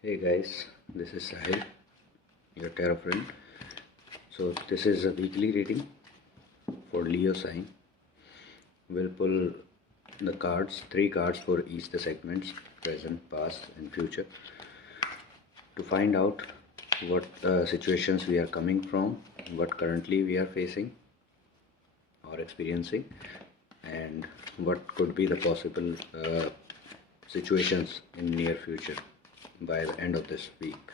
Hey guys, this is Sahil, your tarot friend. So this is a weekly reading for Leo sign. We'll pull the cards, 3 cards for each the segments, present, past and future, to find out what situations we are coming from, what currently we are facing or experiencing, and what could be the possible situations in near future by the end of this week.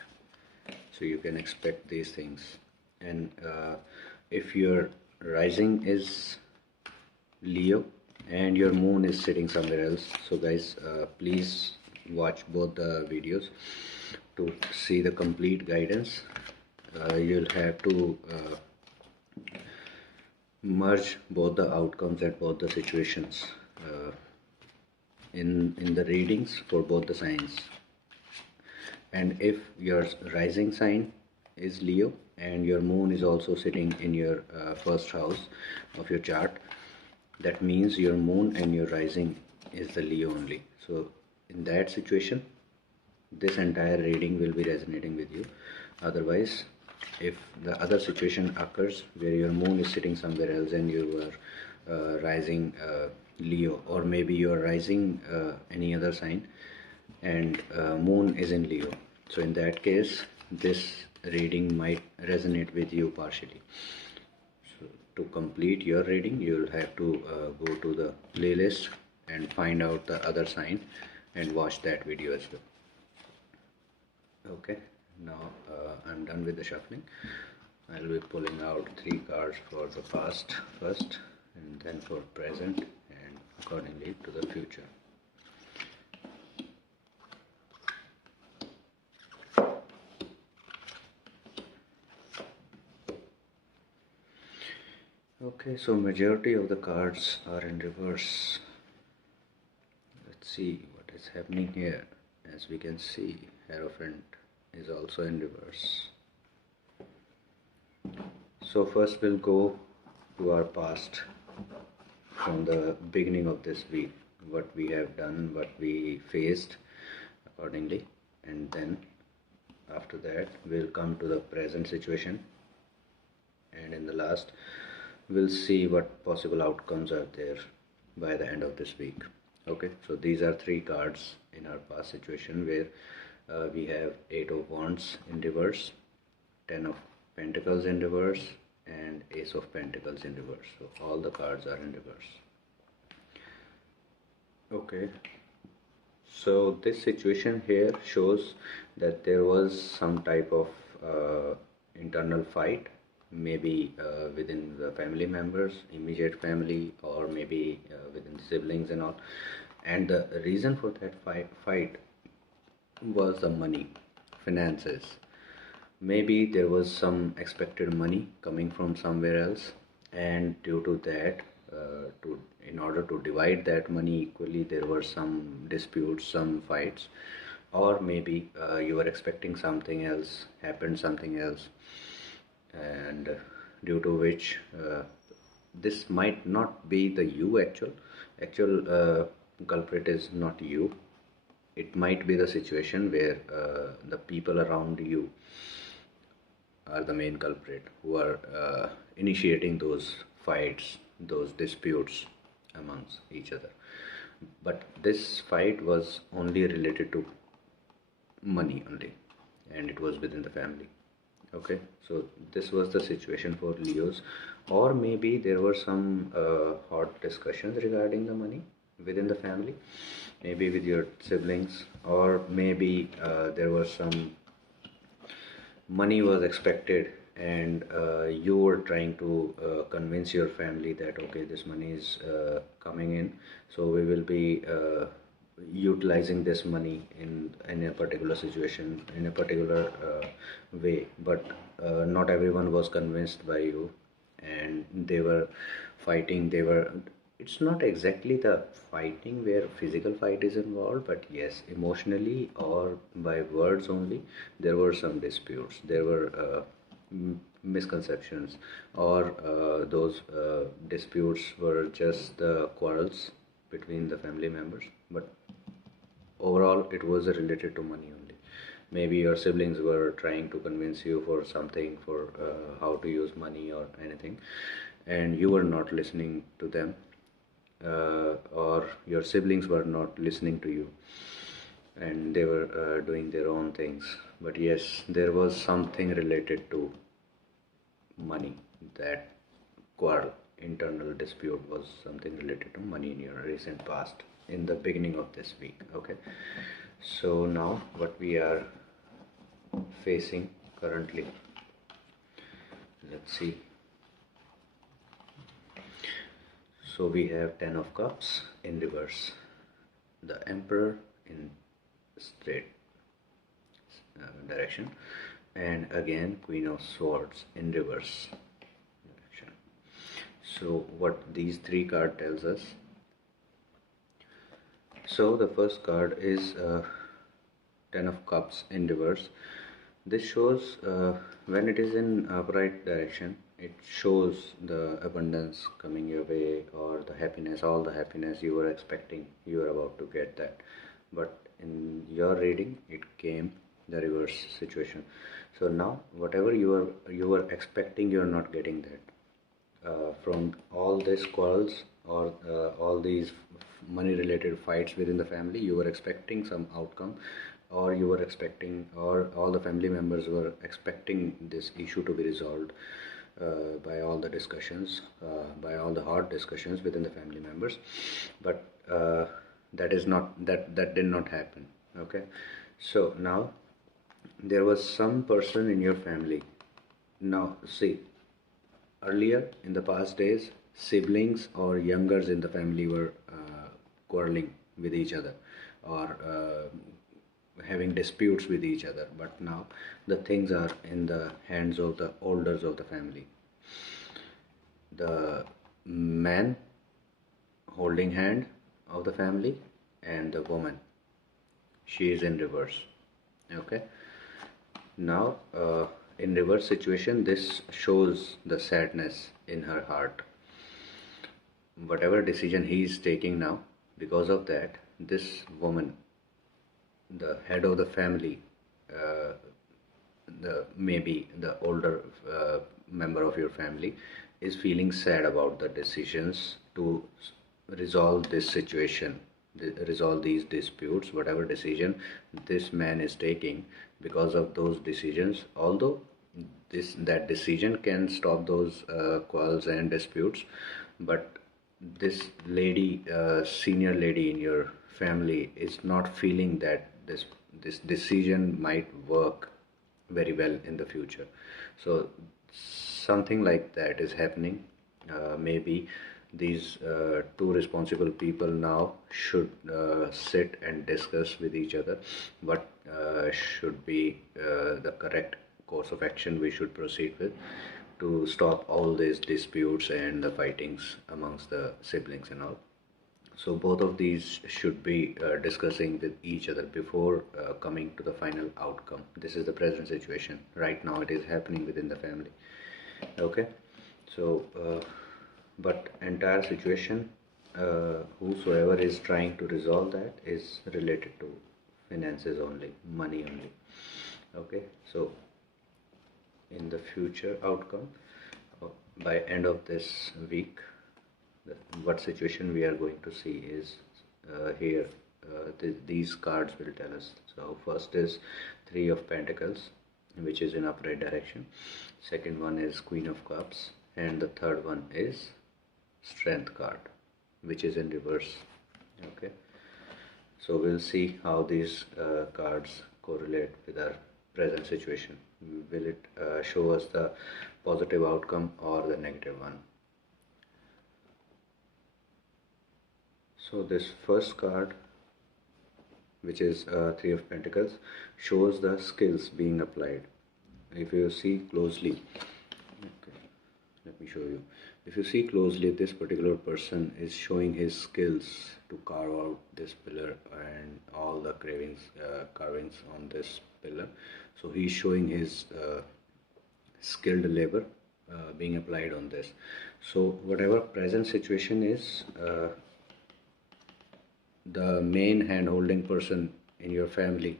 So you can expect these things. And if your rising is Leo and your moon is sitting somewhere else, so guys, please watch both the videos to see the complete guidance. You'll have to merge both the outcomes and both the situations in the readings for both the signs. And if your rising sign is Leo and your moon is also sitting in your first house of your chart, that means your moon and your rising is the Leo only. So in that situation, this entire reading will be resonating with you. Otherwise, if the other situation occurs where your moon is sitting somewhere else and you are rising Leo, or maybe you are rising any other sign and moon is in Leo, so in that case this reading might resonate with you partially. So to complete your reading, you will have to go to the playlist and find out the other sign and watch that video as well. Okay, now I'm done with the shuffling. I'll be pulling out 3 cards for the past first, and then for present, and accordingly to the future. Okay, so majority of the cards are in reverse. Let's see what is happening here. As we can see, Hierophant is also in reverse. So first we'll go to our past from the beginning of this week, what we have done, what we faced accordingly, and then after that we'll come to the present situation, and in the last we'll see what possible outcomes are there by the end of this week. Okay, so these are 3 cards in our past situation where we have 8 of Wands in reverse, 10 of Pentacles in reverse, and Ace of Pentacles in reverse. So all the cards are in reverse. Okay, so this situation here shows that there was some type of internal fight, maybe within the family members, immediate family, or maybe within siblings and all. And the reason for that fight was the money, finances. Maybe there was some expected money coming from somewhere else, and due to that, in order to divide that money equally, there were some disputes, some fights, or maybe you were expecting something else, happened something else, and due to which this might not be the actual culprit is not you. It might be the situation where the people around you are the main culprit, who are initiating those fights, those disputes amongst each other. But this fight was only related to money only, and it was within the family. Okay, so this was the situation for Leos, or maybe there were some hot discussions regarding the money within the family, maybe with your siblings, or maybe there was some money was expected, and you were trying to convince your family that okay, this money is coming in, so we will be utilizing this money in a particular situation, in a particular way. But not everyone was convinced by you, and they were fighting. It's not exactly the fighting where physical fight is involved, but yes, emotionally or by words only, there were some disputes, there were misconceptions, or those disputes were just the quarrels between the family members, but overall it was related to money only. Maybe your siblings were trying to convince you for something, for how to use money or anything, and you were not listening to them, or your siblings were not listening to you, and they were doing their own things. But yes, there was something related to money. That quarrel, internal dispute, was something related to money in your recent past, in the beginning of this week. Okay, so now what we are facing currently, let's see. So we have 10 of cups in reverse, the emperor in straight direction, and again queen of swords in reverse direction. So what these three cards tells us, so the first card is 10 of cups in reverse. This shows when it is in upright direction, it shows the abundance coming your way, or the happiness, all the happiness you were expecting, you are about to get that. But in your reading, it came the reverse situation. So now whatever you were expecting, you are not getting that. From all these quarrels, or all these money related fights within the family, you were expecting some outcome, or you were expecting, or all the family members were expecting this issue to be resolved by all the discussions, by all the hard discussions within the family members. But that did not happen. Okay, so now there was some person in your family. Now see, earlier in the past days, siblings or youngers in the family were quarreling with each other, or having disputes with each other. But now the things are in the hands of the elders of the family. The man holding hand of the family, and the woman, she is in reverse. Okay, now in reverse situation, this shows the sadness in her heart. Whatever decision he is taking now, because of that, this woman, the head of the family, maybe the older member of your family, is feeling sad about the decisions to resolve this situation, resolve these disputes, whatever decision this man is taking. Because of those decisions, although that decision can stop those quarrels and disputes, but this lady, senior lady in your family, is not feeling that this decision might work very well in the future. So something like that is happening. Maybe these two responsible people now should sit and discuss with each other what should be the correct course of action we should proceed with, to stop all these disputes and the fightings amongst the siblings and all. So both of these should be discussing with each other before coming to the final outcome. This is the present situation. Right now it is happening within the family. Okay, so but entire situation, whosoever is trying to resolve that, is related to finances only, money only. Okay, so in the future outcome, by end of this week, what situation we are going to see is here. These cards will tell us. So first is 3 of Pentacles, which is in upright direction. Second one is Queen of Cups, and the third one is Strength card, which is in reverse. Okay, so we'll see how these cards correlate with our present situation. Will it show us the positive outcome or the negative one? So this first card, which is 3 of Pentacles, shows the skills being applied. If you see closely, okay, let me show you. If you see closely, this particular person is showing his skills to carve out this pillar and all the carvings on this pillar. So he's showing his skilled labor being applied on this. So whatever present situation is, the main hand holding person in your family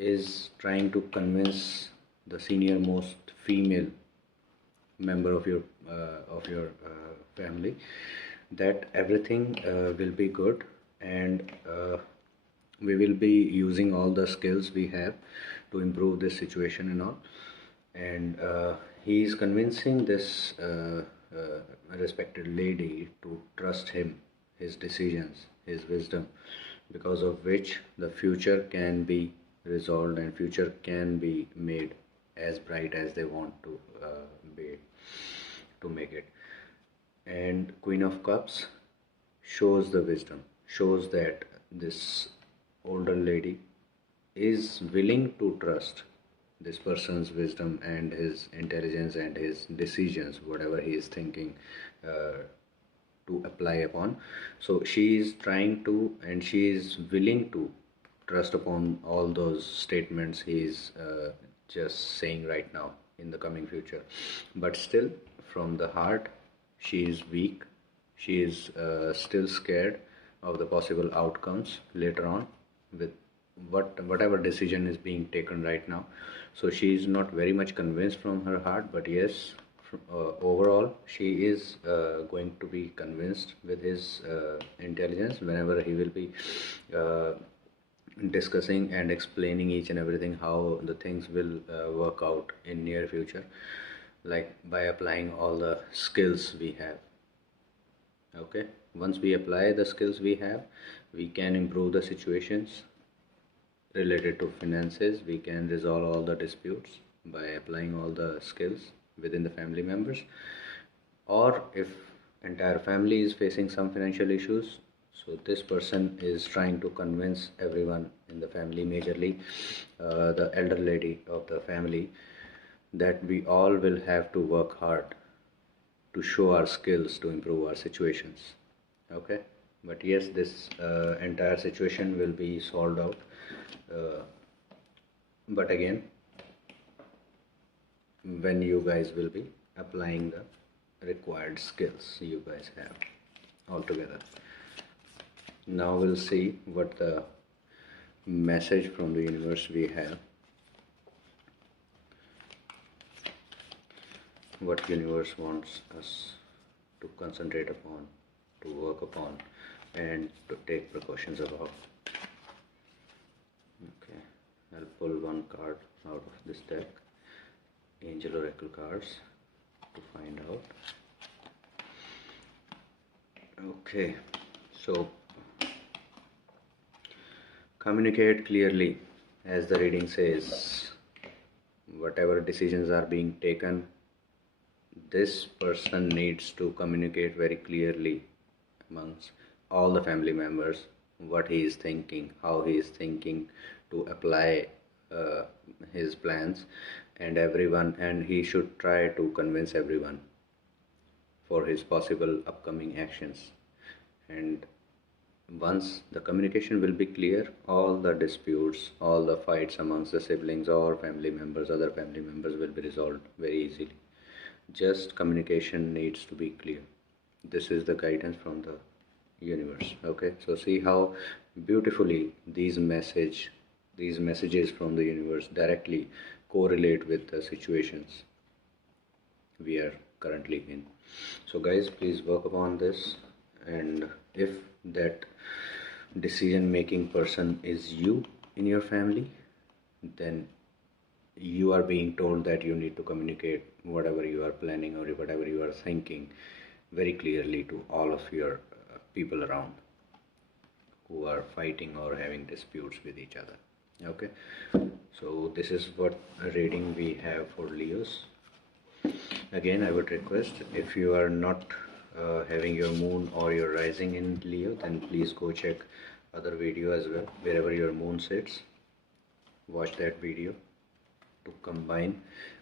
is trying to convince the senior most female member of your family that everything will be good, and we will be using all the skills we have to improve this situation and all. And he is convincing this respected lady to trust him, his decisions, his wisdom, because of which the future can be resolved and future can be made as bright as they want to be, to make it. And Queen of Cups shows the wisdom, shows that this older lady is willing to trust this person's wisdom and his intelligence and his decisions, whatever he is thinking to apply upon. So she is trying to, and she is willing to trust upon all those statements he is just saying right now in the coming future. But still, from the heart, she is weak. She is still scared of the possible outcomes later on with whatever decision is being taken right now. So she is not very much convinced from her heart, but yes, overall she is going to be convinced with his intelligence whenever he will be discussing and explaining each and everything, how the things will work out in near future, like by applying all the skills we have. Okay, once we apply the skills we have, we can improve the situations related to finances. We can resolve all the disputes by applying all the skills within the family members. Or if entire family is facing some financial issues, so this person is trying to convince everyone in the family, majorly the elder lady of the family, that we all will have to work hard to show our skills to improve our situations. Okay, but yes, this entire situation will be solved out, but again, when you guys will be applying the required skills you guys have all together. Now we'll see what the message from the universe we have, what universe wants us to concentrate upon, to work upon, and to take precautions about. Okay, I'll pull one card out of this deck, Angel Oracle cards, to find out. Okay, so communicate clearly, as the reading says. Whatever decisions are being taken, this person needs to communicate very clearly amongst all the family members what he is thinking, how he is thinking to apply his plans, and everyone, and he should try to convince everyone for his possible upcoming actions. And once the communication will be clear, all the disputes, all the fights amongst the siblings or family members, other family members, will be resolved very easily. Just communication needs to be clear. This is the guidance from the universe. Okay, so see how beautifully these messages from the universe directly correlate with the situations we are currently in. So guys, please work upon this, and if that decision making person is you in your family, then you are being told that you need to communicate whatever you are planning or whatever you are thinking very clearly to all of your people around who are fighting or having disputes with each other. Okay, so this is what a reading we have for Leos. Again, I would request, if you are not having your moon or your rising in Leo, then please go check other video as well. Wherever your moon sits, watch that video to combine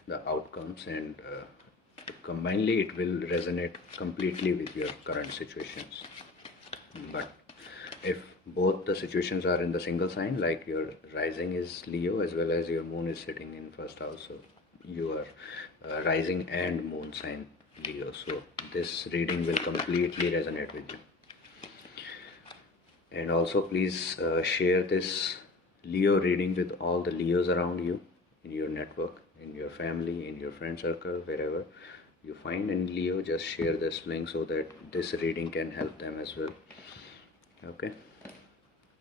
the outcomes, and combinedly it will resonate completely with your current situations. But if both the situations are in the single sign, like your rising is Leo as well as your moon is sitting in first house, so you are rising and moon sign Leo, so this reading will completely resonate with you. And also please share this Leo reading with all the Leos around you, in your network, in your family, in your friend circle, wherever you find any Leo, just share this link so that this reading can help them as well. Okay,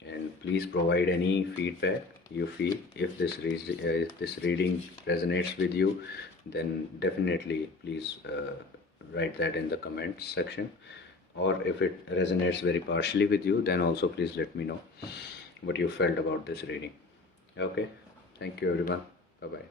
and please provide any feedback you feel. If this reading resonates with you, then definitely please write that in the comments section, or if it resonates very partially with you, then also please let me know what you felt about this reading. Okay, thank you everyone. Bye bye.